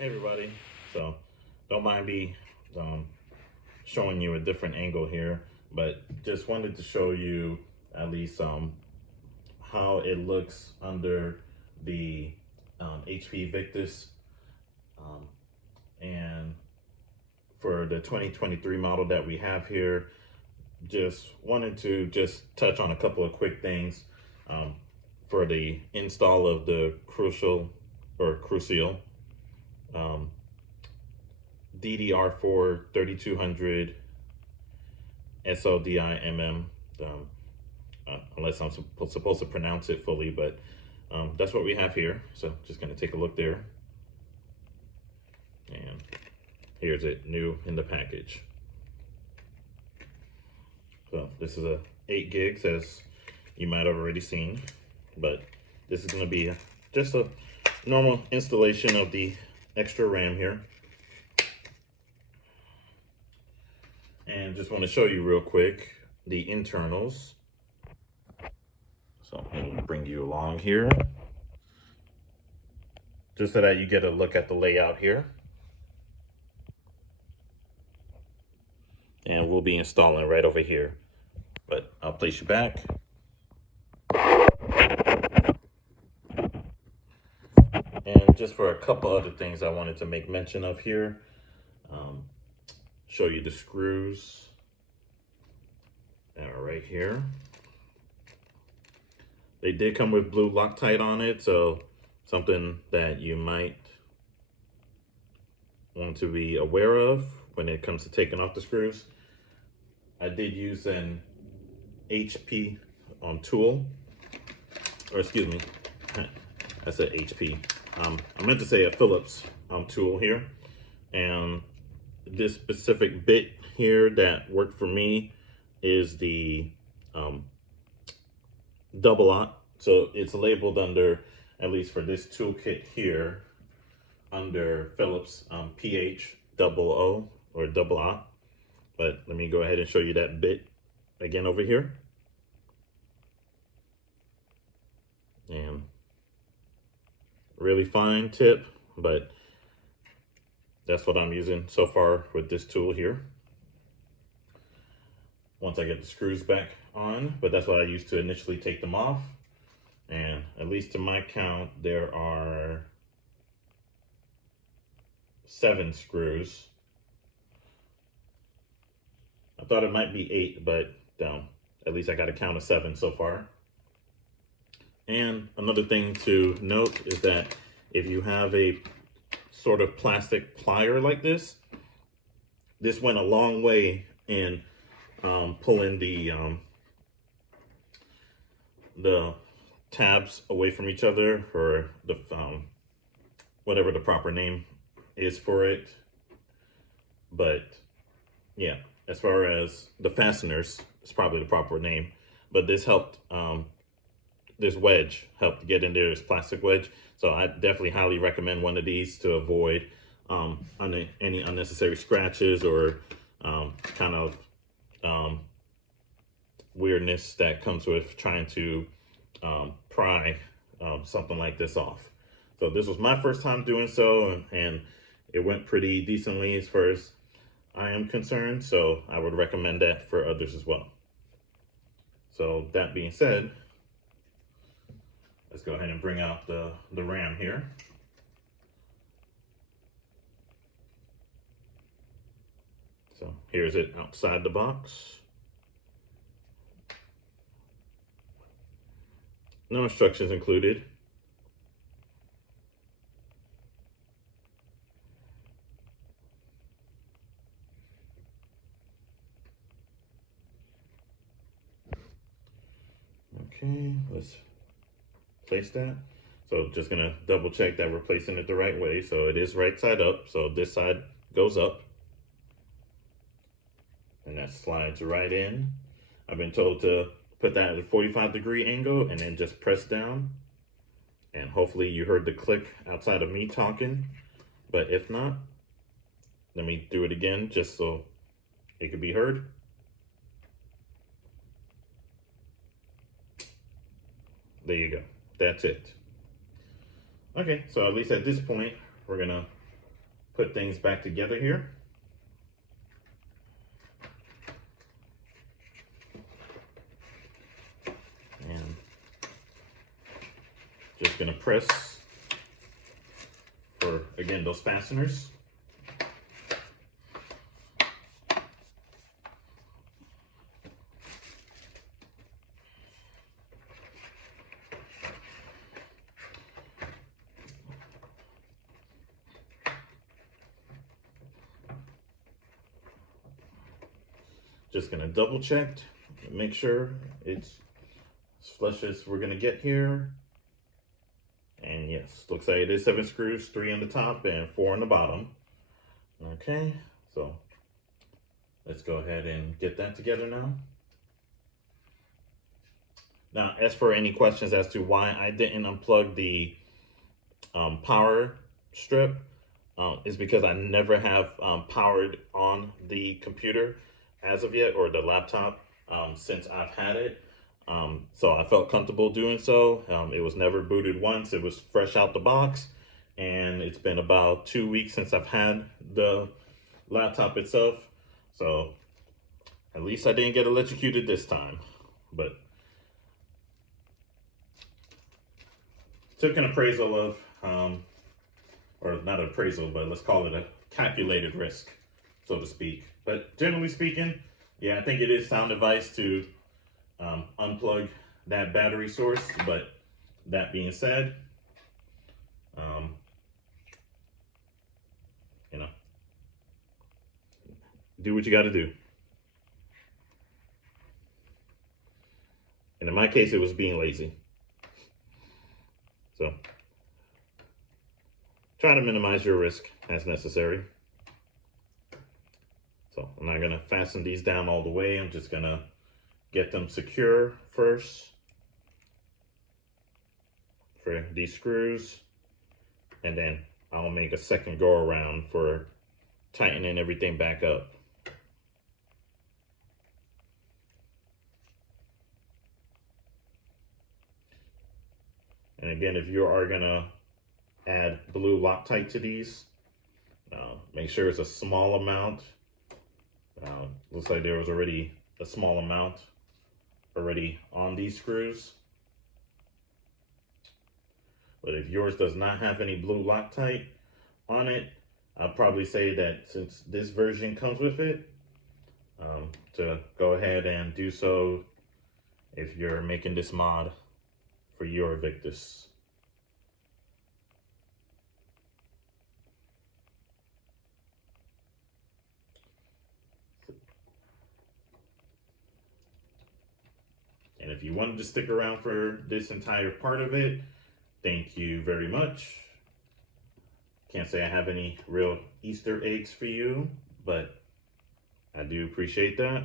Hey everybody, so don't mind me showing you a different angle here, but just wanted to show you at least how it looks under the HP Victus, and for the 2023 model that we have here. Just wanted to just touch on a couple of quick things for the install of the crucial um, ddr4-3200 SLDIMM, unless I'm supposed to pronounce it fully, but that's what we have here. So just gonna take a look there. And here's it, new in the package. So this is a 8 gigs, as you might have already seen, but this is gonna be just a normal installation of the extra RAM here. And just want to show you real quick the internals. So I'm going to bring you along here, just so that you get a look at the layout here. And we'll be installing right over here, but I'll place you back. And just for a couple other things I wanted to make mention of here, show you the screws that are right here. They did come with blue Loctite on it, so something that you might want to be aware of when it comes to taking off the screws. I did use an HP tool, or excuse me, I said HP. I meant to say a Phillips tool here, and this specific bit here that worked for me is the double aught. So it's labeled under, at least for this toolkit here, under Phillips PH double O or double aught. But let me go ahead and show you that bit again over here. And really fine tip, but that's what I'm using so far with this tool here. Once I get the screws back on, but that's what I used to initially take them off. And at least to my count, there are 7 screws. I thought it might be 8, but at least I got a count of 7 so far. And another thing to note is that if you have a sort of plastic plier like this, this went a long way in pulling the tabs away from each other, or the whatever the proper name is for it. But yeah, as far as the fasteners, it's probably the proper name. But this helped, this wedge helped get in there, this plastic wedge. So I definitely highly recommend one of these to avoid any unnecessary scratches or kind of weirdness that comes with trying to pry something like this off. So this was my first time doing so, and it went pretty decently as far as I am concerned. So I would recommend that for others as well. So that being said, let's go ahead and bring out the RAM here. So here's it outside the box. No instructions included. Okay, let's place that. So just gonna double check that we're placing it the right way. So it is right side up, so this side goes up. And that slides right in. I've been told to put that at a 45-degree angle and then just press down. And hopefully you heard the click outside of me talking. But if not, let me do it again just so it could be heard. There you go. That's it. Okay, so at least at this point, we're gonna put things back together here. And just gonna press for, again, those fasteners. Just gonna double check, make sure it's as flush as we're gonna get here. And yes, looks like it is 7 screws, 3 on the top and 4 on the bottom. Okay, so let's go ahead and get that together now. Now, as for any questions as to why I didn't unplug the power strip, is because I never have powered on the computer as of yet, or the laptop, since I've had it. So I felt comfortable doing so. It was never booted once. It was fresh out the box, and it's been about 2 weeks since I've had the laptop itself. So at least I didn't get electrocuted this time. But took an appraisal of, or not appraisal, but let's call it a calculated risk, so to speak. But generally speaking, yeah, I think it is sound advice to unplug that battery source. But that being said, you know, do what you got to do. And in my case, it was being lazy. So try to minimize your risk as necessary. So I'm not gonna fasten these down all the way. I'm just gonna get them secure first for these screws, and then I'll make a second go around for tightening everything back up. And again, if you are gonna add blue Loctite to these, make sure it's a small amount. Looks like there was already a small amount already on these screws. But if yours does not have any blue Loctite on it, I'll probably say that since this version comes with it, to go ahead and do so if you're making this mod for your Victus. And if you wanted to stick around for this entire part of it, thank you very much. Can't say I have any real Easter eggs for you, but I do appreciate that.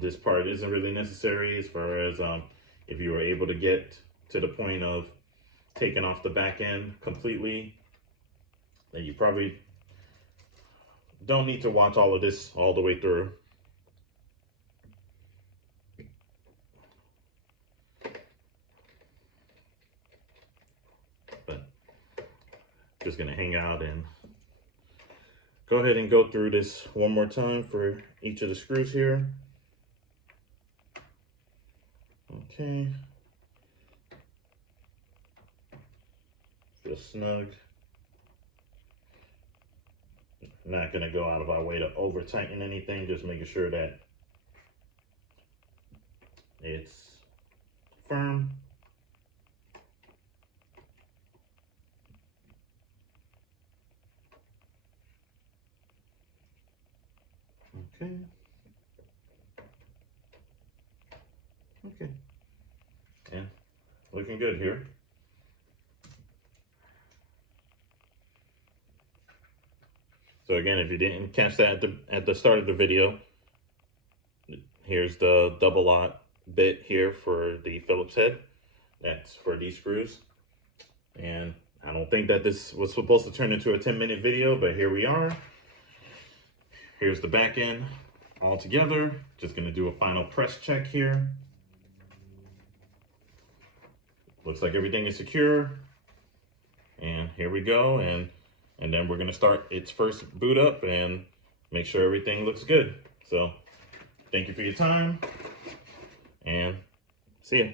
This part isn't really necessary as far as if you were able to get to the point of taking off the back end completely, then you probably don't need to watch all of this all the way through. But just gonna hang out and go ahead and go through this one more time for each of the screws here. Okay. Feel snug. Not gonna go out of our way to over tighten anything, just making sure that it's firm. Okay. Okay. And looking good here. So again, if you didn't catch that at the start of the video, here's the double aught bit here for the Phillips head. That's for these screws. And I don't think that this was supposed to turn into a 10-minute video, but here we are. Here's the back end all together. Just gonna do a final press check here. Looks like everything is secure. And here we go. And And then we're going to start its first boot up and make sure everything looks good. So thank you for your time and see ya.